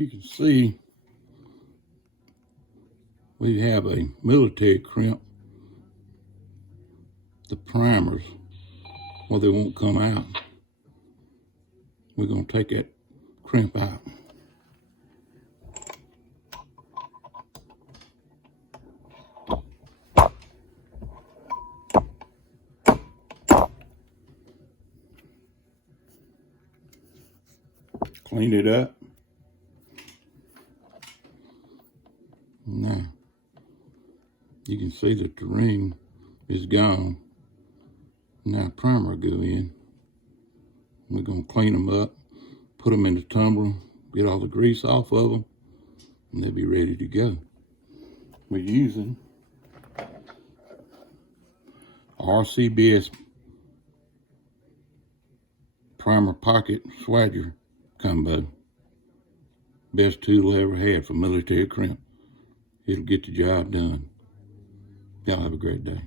You can see we have a military crimp. The primers, well, they won't come out. We're going to take that crimp out. Clean it up. Now, you can see that the ring is gone. Now primer will go in. We're going to clean them up, put them in the tumbler, get all the grease off of them, and they'll be ready to go. We're using RCBS primer pocket swagger combo. Best tool I ever had for military crimp. It'll get the job done. Y'all have a great day.